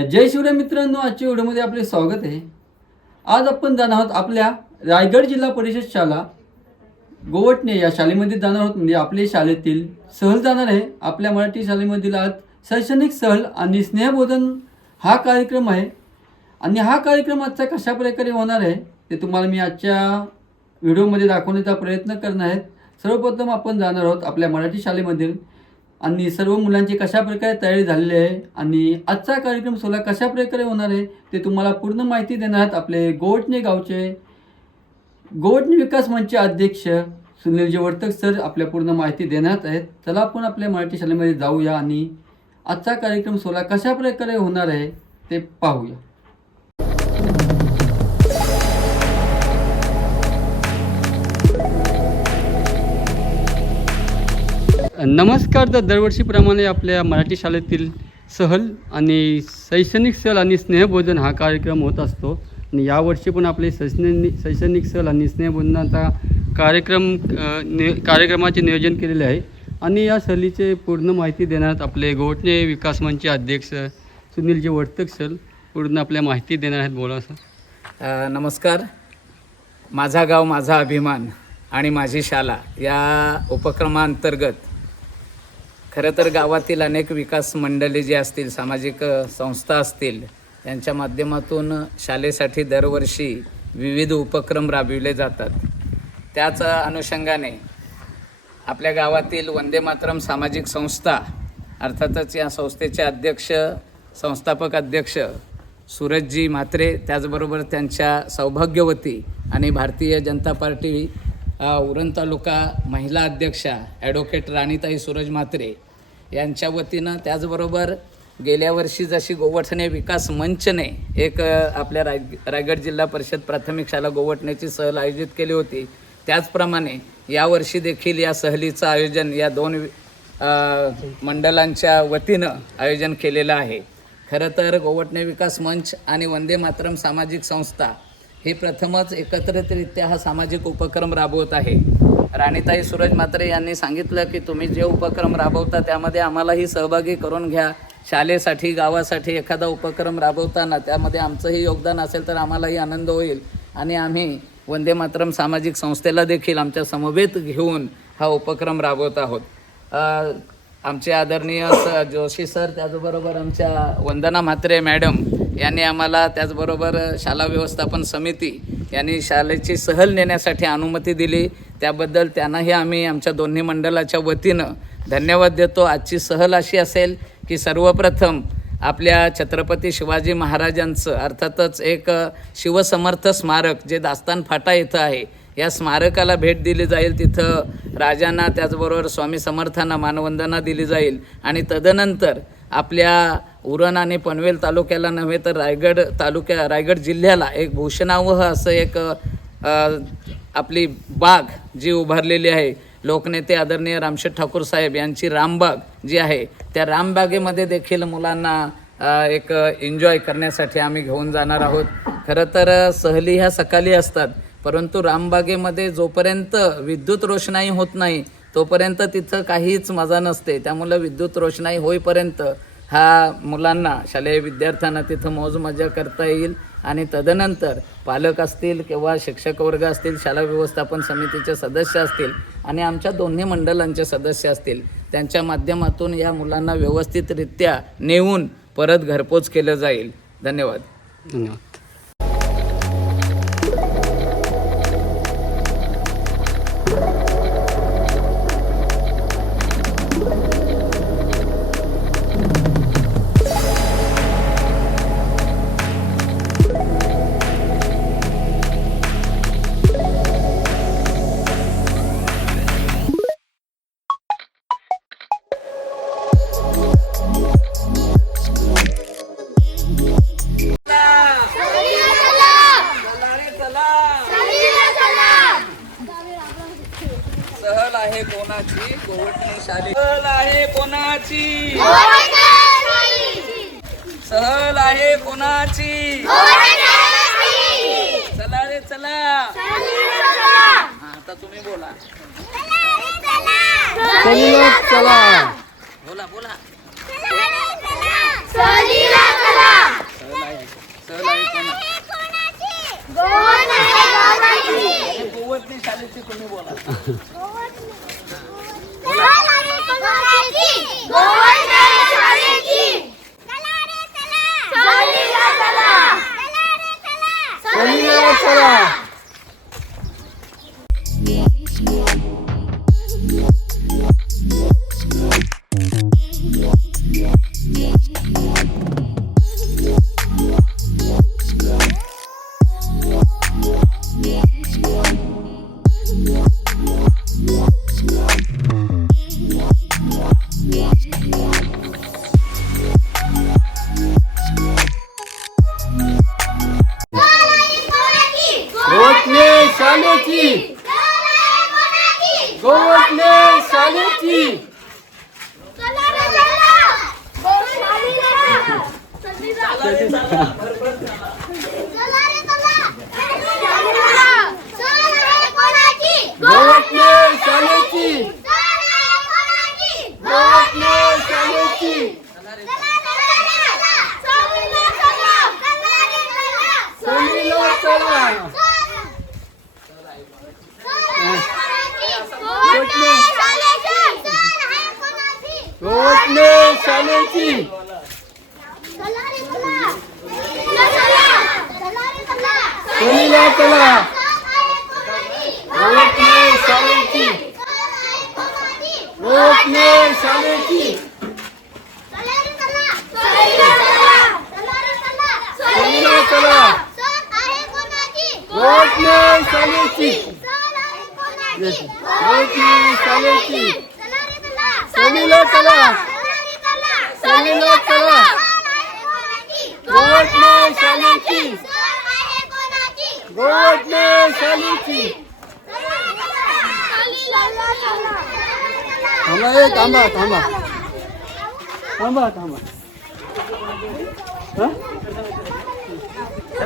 जय शिवराय मित्रांनो आजच्या व्हिडिओमध्ये आपले स्वागत आहे. आज आपण जाणार आहोत आपल्या रायगड जिल्हा परिषद शाळा गोवटणे या शाळेमध्ये जाणार आहोत. म्हणजे आपल्या शाळेतील सहल जाणार आहे. आपल्या मराठी शाळेमधील आज शैक्षणिक सहल आणि स्नेहबोधन हा कार्यक्रम आहे. आणि हा कार्यक्रम आजचा कशा प्रकारे होणार आहे ते तुम्हाला मी आजच्या व्हिडिओमध्ये दाखवण्याचा प्रयत्न करणार आहे. सर्वप्रथम आपण जाणार आहोत आपल्या मराठी शाळेमधील आणि सर्व मुलांची कशा प्रकारे तयारी झालेली आहे आणि आजचा कार्यक्रम सोहळा कशा प्रकारे होणार आहे ते तुम्हाला पूर्ण माहिती देणार आहेत आपले गोवटणे गावचे गोवटणे विकास मंचचे अध्यक्ष सुनीलजी वर्तक सर आपल्या पूर्ण माहिती देणार आहेत. चला आपण आपल्या मराठी शाळेमध्ये जाऊया आणि आजचा कार्यक्रम सोहळा कशा प्रकारे होणार आहे ते पाहूया. नमस्कार तर दरवर्षीप्रमाणे आपल्या मराठी शाळेतील सहल आणि शैक्षणिक सहल आणि स्नेहभोजन हा कार्यक्रम होत असतो. आणि यावर्षी पण आपले शैक्षणिक शैक्षणिक सहल आणि स्नेहभोजनाचा कार्यक्रम नि कार्यक्रमाचे नियोजन केलेले आहे. आणि या सहलीचे पूर्ण माहिती देणार आपले गोठणे विकास मंचचे अध्यक्ष सुनीलजी वर्तक सर पूर्ण आपल्या माहिती देणार आहेत. बोला सर. नमस्कार. माझा गाव माझा अभिमान आणि माझी शाला या उपक्रमांतर्गत खरं तर गावातील अनेक विकास मंडळे जी असतील सामाजिक संस्था असतील यांच्या माध्यमातून शालेसाठी दरवर्षी विविध उपक्रम राबविले जातात. त्याच अनुषंगाने आपल्या गावातील वंदे मातरम सामाजिक संस्था अर्थातच या संस्थेचे अध्यक्ष संस्थापक अध्यक्ष सूरजजी म्हात्रे त्याचबरोबर त्यांच्या सौभाग्यवती आणि भारतीय जनता पार्टी उरण तालुका महिला अध्यक्षा ॲडव्होकेट राणीताई सूरज म्हात्रे यांच्या वतीनं त्याचबरोबर गेल्या वर्षी जशी गोवठणे विकास मंचने एक आपल्या राय रायगड जिल्हा परिषद प्राथमिक शाळा गोवठण्याची सहल आयोजित केली होती त्याचप्रमाणे यावर्षी देखील या सहलीचं आयोजन या दोन मंडलांच्या वतीनं आयोजन केलेलं आहे. खरं तर गोवटणे विकास मंच आणि वंदे मातरम सामाजिक संस्था हे प्रथमच एकत्रितरित्या हा सामाजिक उपक्रम राबवत आहे. राणीताई सूरज म्हात्रे यांनी सांगितलं की तुम्ही जे उपक्रम राबवता त्यामध्ये आम्हालाही सहभागी करून घ्या. शाळेसाठी गावासाठी एखादा उपक्रम राबवताना त्यामध्ये आमचंही योगदान असेल तर आम्हालाही आनंद होईल. आणि आम्ही वंदे मातरम सामाजिक संस्थेला देखील आमच्या समवेत घेऊन हा उपक्रम राबवत आहोत. आमचे आदरणीय जोशी सर त्याचबरोबर आमच्या वंदना म्हात्रे मॅडम यांनी आम्हाला त्याचबरोबर शाला व्यवस्थापन समिती यांनी शाळेची सहल नेण्यासाठी अनुमती दिली. त्याबद्दल त्यांनाही आम्ही आमच्या दोन्ही मंडळाच्या वतीनं धन्यवाद देतो. आजची सहल अशी असेल की सर्वप्रथम आपल्या छत्रपती शिवाजी महाराजांचं अर्थातच एक शिवसमर्थ स्मारक जे दास्तान फाटा इथं आहे या स्मारकाला भेट दिली जाईल. तिथं राजांना त्याचबरोबर स्वामी समर्थांना मानवंदना दिली जाईल. आणि तदनंतर आपल्या उरण आणि पनवेल तालुक्याला नव्हे तर रायगड तालुक्या रायगड जिल्ह्याला एक भूषणावह असं एक आपली बाग जी उभारलेली आहे. लोकनेते आदरणीय रामशेठ ठाकूर साहेब यांची रामबाग जी आहे त्या रामबागेमध्ये देखील मुलांना एक एन्जॉय करण्यासाठी आम्ही घेऊन जाणार आहोत. खरं तर सहली ह्या सकाळी असतात परंतु रामबागेमध्ये जोपर्यंत विद्युत रोषणाई होत नाही तोपर्यंत तिथं काहीच मजा नसते. त्यामुळं विद्युत रोषणाई होईपर्यंत हा मुलांना शालेय विद्यार्थ्यांना तिथं मौज मजा करता येईल आणि तदनंतर पालक असतील किंवा शिक्षक वर्ग असतील शाळा व्यवस्थापन समितीचे सदस्य असतील आणि आमच्या दोन्ही मंडळांचे सदस्य असतील त्यांच्या माध्यमातून या मुलांना व्यवस्थितरित्या नेऊन परत घरपोच केलं जाईल. धन्यवाद. धन्यवाद. बोला. चला चला बोला बोला. सहलीला चला चला गोवटणे शालेची सहलीला चला गोवटणे शालेची गोवटणे शालेची सहलीला चला गोवटणे शालेची गोवटणे शालेची सहलीला चला सहलीला चला गोवटणे शालेची गोवटणे शालेची थांबा ए थांबा थांबा थांबा थांबा हा?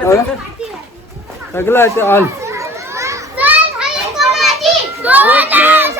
अरे, सगळं आहे ते आल गोवटणे शालेची सहलीला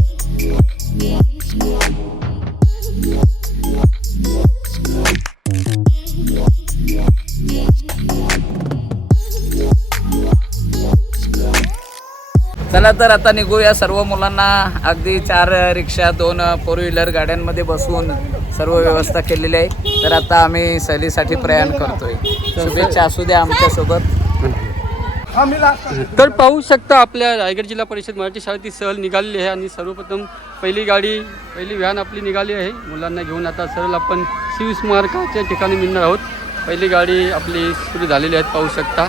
चला तर आता निघूया सर्व मुलांना. अगदी चार रिक्षा दोन फोर व्हीलर गाड्यांमध्ये बसवून सर्व व्यवस्था केलेली आहे. तर आता आम्ही सहलीसाठी प्रयाण करतोय. शुभेच्छा असू द्या आमच्यासोबत. तर पाहू शकता आपल्या रायगड जिल्हा परिषद मराठी शाळेची सहल निघालेली आहे आणि सर्वप्रथम पहिली गाडी पहिली व्हॅन आपली निघाली आहे. मुलांना घेऊन आता सरळ आपण शिवस्मारकाच्या ठिकाणी मिळणार आहोत. पहिली गाडी आपली सुरू झालेली आहे पाहू शकता.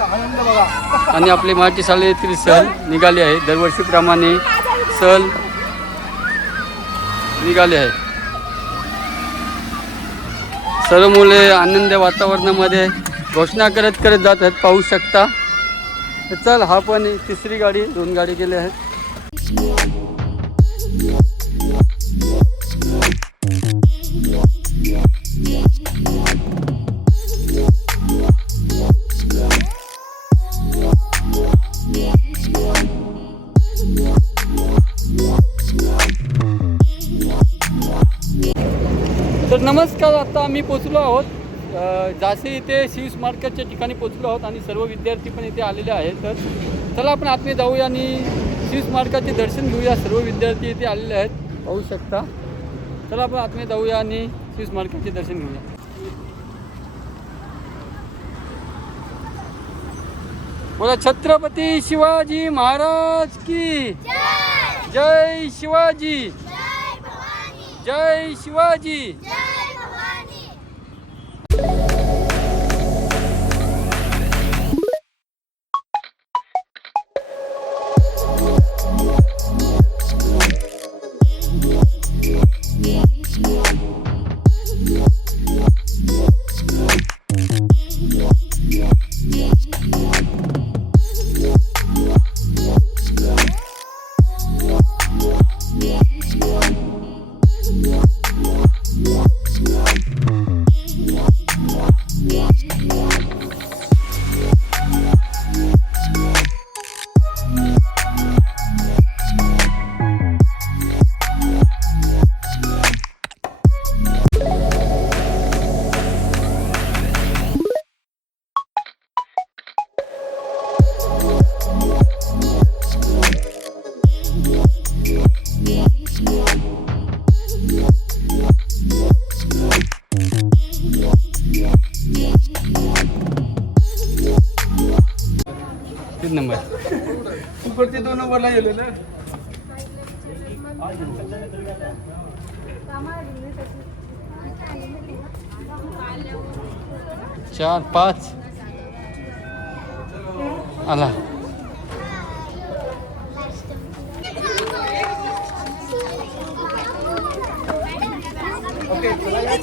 आणि आपली मराठी शाळेतील सहल निघाली आहे. दरवर्षीप्रमाणे सहल निघाले आहे. सर्व मुले आनंद वातावरणामध्ये घोषणा करत करत जात आहेत. पाहू शकता. चल हा पण आहे, तिसरी गाडी दोन गाडी गेल्या आहेत. नमस्कार आता आम्ही पोचलो आहोत जासे इथे शिव स्मारकाच्या ठिकाणी पोचलो आहोत आणि सर्व विद्यार्थी पण इथे आलेले आहेत. तर चला आपण आतमध्ये जाऊया आणि शिव स्मारकाचे दर्शन घेऊया. सर्व विद्यार्थी इथे आलेले आहेत. पाहू शकता. चला आपण आतमध्ये जाऊया आणि शिव स्मारकाचे दर्शन घेऊया. बोला छत्रपती शिवाजी महाराज की जय शिवाजी. जय शिवाजी. नंबरला गेलो ना? चार पाच. आला. लाईन मध्ये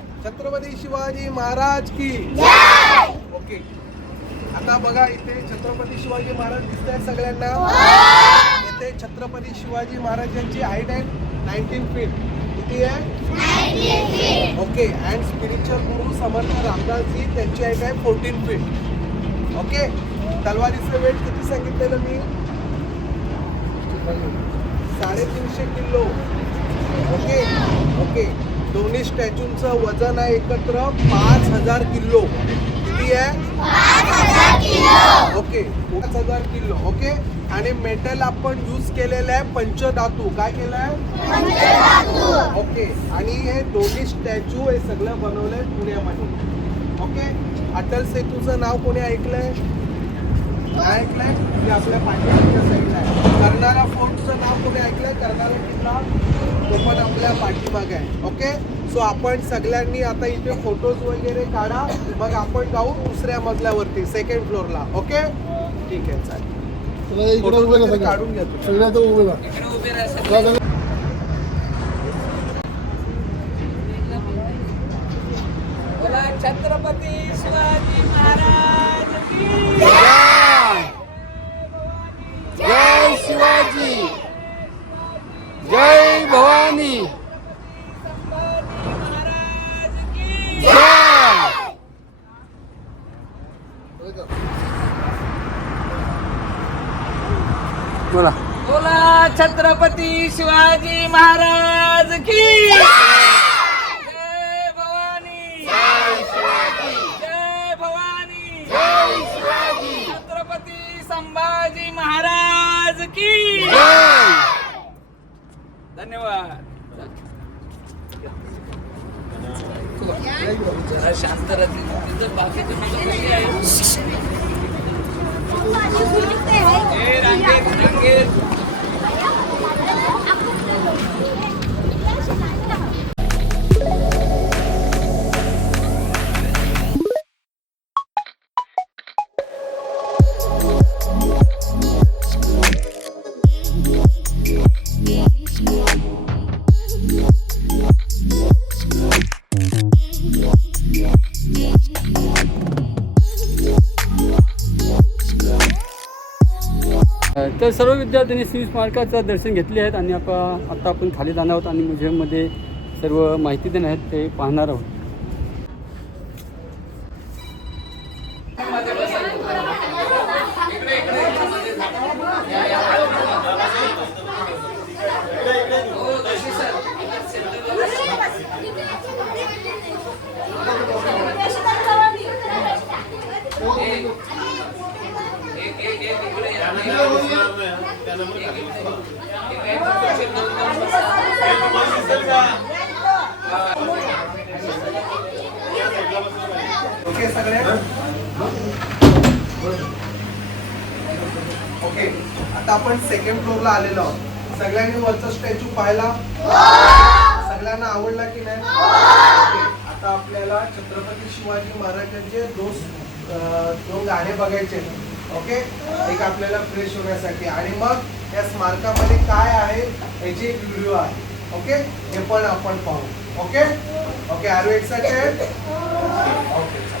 छत्रपती शिवाजी महाराज की ओके. आता बघा इथे छत्रपती शिवाजी महाराज दिसत आहेत सगळ्यांना इथे छत्रपती शिवाजी महाराजांची हाईट आहे नाईन्टीन फीट किती आहे? ओके अँड स्पिरिच्युअल गुरु समर्थ रामदासजी त्यांची हाईट आहे फोर्टीन फीट ओके तलवारीचं वेट किती सांगितलेलं मी? साडेतीनशे किलो. Okay okay. दोन्ही स्टॅच्यूंचं वजन आहे एकत्र पाच हजार किलो. किती आहे? ओके पाच हजार किलो ओके? आणि मेटल आपण यूज केलेलं आहे पंचधातू. काय केलं आहे ओके आणि हे दोन्ही स्टॅच्यू हे सगळं बनवलंय पुण्यामध्ये. ओके? अटल सेतूचं नाव कोणी ऐकलंय? ते आपल्या पाठीमागच्या साईडला आहे. कर्नाळा फोर्टचं नाव कोणी ऐकलंय? कर्नाळा किल्ला तो पण आपल्या पाठीमागे आहे. ओके सो आपण सगळ्यांनी आता इथे फोटोज वगैरे काढा. मग आपण जाऊ दुसऱ्या मजल्यावरती सेकंड फ्लोअरला ओके ठीक आहे चालेल. फोटोज वगैरे काढून घ्या तुम्ही. बोला छत्रपती शिवाजी महाराज की जय शिवाजी जय भवानी महाराज की जय बोला बोला छत्रपती शिवाजी महाराज की जय भवानी। जय भवानी। छत्रपती संभाजी महाराज की धन्यवाद। शांत राहतील. तिथं बाकीचे मुलं कशी आहेत? तर सर्व विद्यार्थ्यांनी शिव स्मारकाचं दर्शन घेतले आहेत आणि आता आता आपण खाली जाणार आहोत आणि म्युझियममध्ये सर्व माहिती देणार आहेत ते पाहणार आहोत एक एक एक इकडे या. एक इकडे. एक एक खुर्ची दोन दोन बसा. ओके सगळे? ओके आता आपण सेकंड फ्लोअरला आलेलो आहोत. सगळ्यांनी वरचा स्टॅच्यू पाहिला? सगळ्यांना आवडला की नाही? आता आपल्याला छत्रपती शिवाजी महाराजांचे दोन दोन गाणे बघायचे ओके एक आपल्याला फ्रेश होण्यासाठी. आणि मग या स्मारकामध्ये काय आहे याची एक व्हिडिओ आहे. ओके हे पण आपण पाहू. Okay okay are you excited okay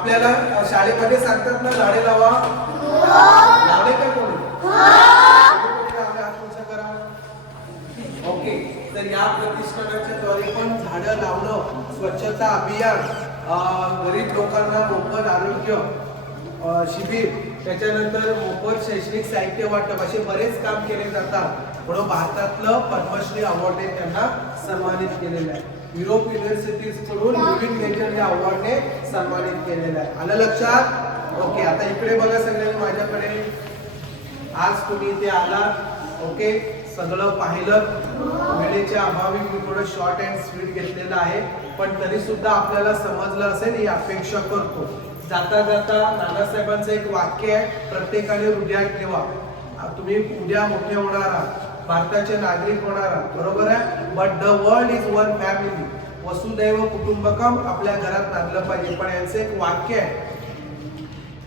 आपल्याला शाळेमध्ये सांगतात ना झाडे लावा. लावले का कोणी ओके तर या प्रतिष्ठानाच्या द्वारे पण झाडं लावणं स्वच्छता अभियान गरीब लोकांना मोफत आरोग्य शिबिर त्याच्यानंतर मोफत शैक्षणिक साहित्य वाटप असे बरेच काम केले जातात. म्हणून भारतातलं पद्मश्री अवॉर्डने त्यांना सन्मानित केलेलं आहे. युरोप युनिव्हर्सिटीजकडून लिव्हिंग लेजंड या अवॉर्डने सन्मानित केलेलं आहे आलं लक्षात? ओके आता इकडे बघा सगळ्यांनी माझ्याकडे. आज तुम्ही इथे आलात ओके सगळं पाहिलं. वेळेच्या अभावी मी थोडं शॉर्ट अँड स्वीट घेतलेलं आहे. पण तरी सुद्धा आपल्याला समजलं असेल ही अपेक्षा करतो. जाता जाता नानासाहेबांचं एक वाक्य आहे प्रत्येकाने हृदयात ठेवा. तुम्ही उद्या मोठे होणार आहात. भारताचे नागरिक होणार बरोबर आहे? But the world is one family वसुदैव कुटुंबकम आपल्या घरात नांदलं पाहिजे. पण यांचं एक वाक्य आहे.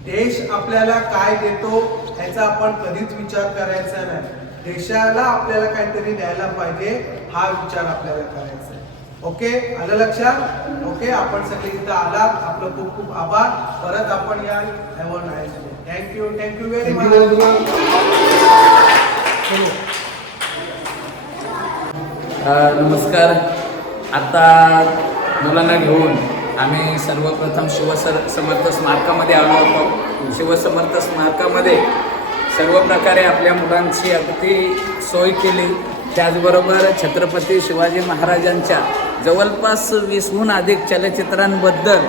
देश आपल्याला काय देतो ह्याचा आपण कधीच विचार करायचा नाही. देशाला आपल्याला काहीतरी द्यायला पाहिजे हा विचार आपल्याला करायचा आहे. ओके? आलं लक्षात? ओके? आपण सगळे इथं आलात. आपलं खूप खूप आभार. परत आपण या have a nice thank you thank you very much नमस्कार. आता मुलांना घेऊन आम्ही सर्वप्रथम शिवसर समर्थ स्मारकामध्ये आलो होतो. शिवसमर्थ स्मारकामध्ये सर्व प्रकारे आपल्या मुलांची अगदी सोय केली. त्याचबरोबर छत्रपती शिवाजी महाराजांच्या जवळपास वीसहून अधिक चलचित्रांबद्दल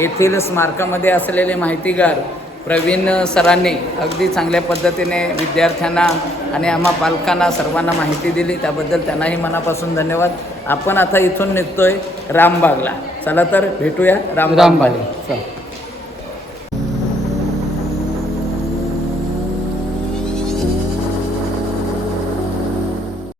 येथील स्मारकामध्ये असलेले माहितीगार प्रवीण सरांनी अगदी चांगल्या पद्धतीने विद्यार्थ्यांना आणि आम्हा पालकांना सर्वांना माहिती दिली. त्याबद्दल त्यांनाही मनापासून धन्यवाद. आपण आता इथून निघतोय रामबागला. चला तर भेटूया राम रामबाले चल.